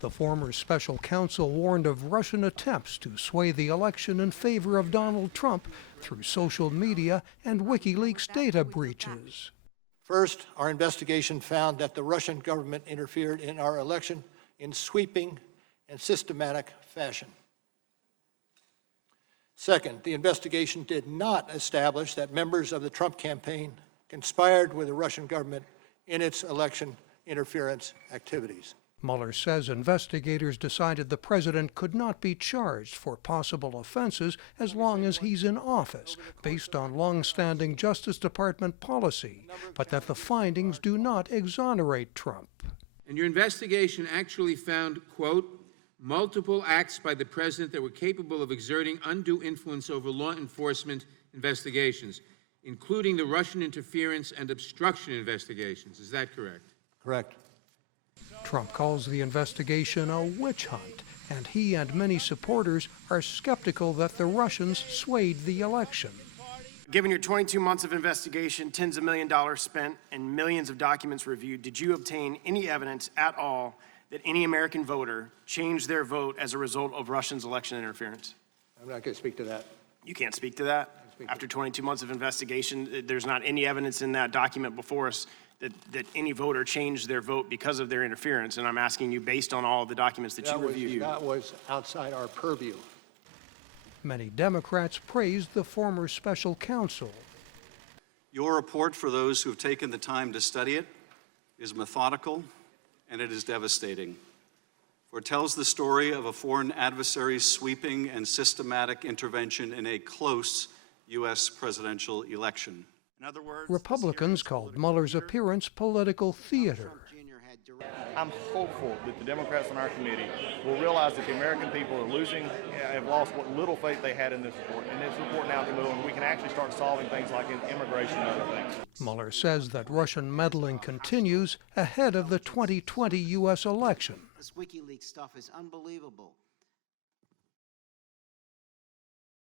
The former special counsel warned of Russian attempts to sway the election in favor of Donald Trump through social media and WikiLeaks data breaches. First, our investigation found that the Russian government interfered in our election in sweeping and systematic fashion. Second, the investigation did not establish that members of the Trump campaign conspired with the Russian government in its election interference activities. Mueller says investigators decided the president could not be charged for possible offenses as long as he's in office, based on long-standing Justice Department policy, but that the findings do not exonerate Trump. And your investigation actually found, quote, multiple acts by the president that were capable of exerting undue influence over law enforcement investigations, including the Russian interference and obstruction investigations. Is that correct? Correct. Trump calls the investigation a witch hunt, and he and many supporters are skeptical that the Russians swayed the election. Given your 22 months of investigation, tens of millions of dollars spent, and millions of documents reviewed, did you obtain any evidence at all that any American voter changed their vote as a result of Russians' election interference? I'm not going to speak to that. You can't speak to that? After 22 months of investigation, there's not any evidence in that document before us that any voter changed their vote because of their interference, and I'm asking you, based on all the documents that you reviewed. That was outside our purview. Many Democrats praised the former special counsel. Your report, for those who have taken the time to study it, is methodical and it is devastating. For it tells the story of a foreign adversary's sweeping and systematic intervention in a close U.S. presidential election. Republicans called Mueller's appearance political theater. I'm hopeful that the Democrats on our committee will realize that the American people are losing, have lost what little faith they had in this report, and this report now can move on. We can actually start solving things like immigration and other things. Mueller says that Russian meddling continues ahead of the 2020 U.S. election. This WikiLeaks stuff is unbelievable.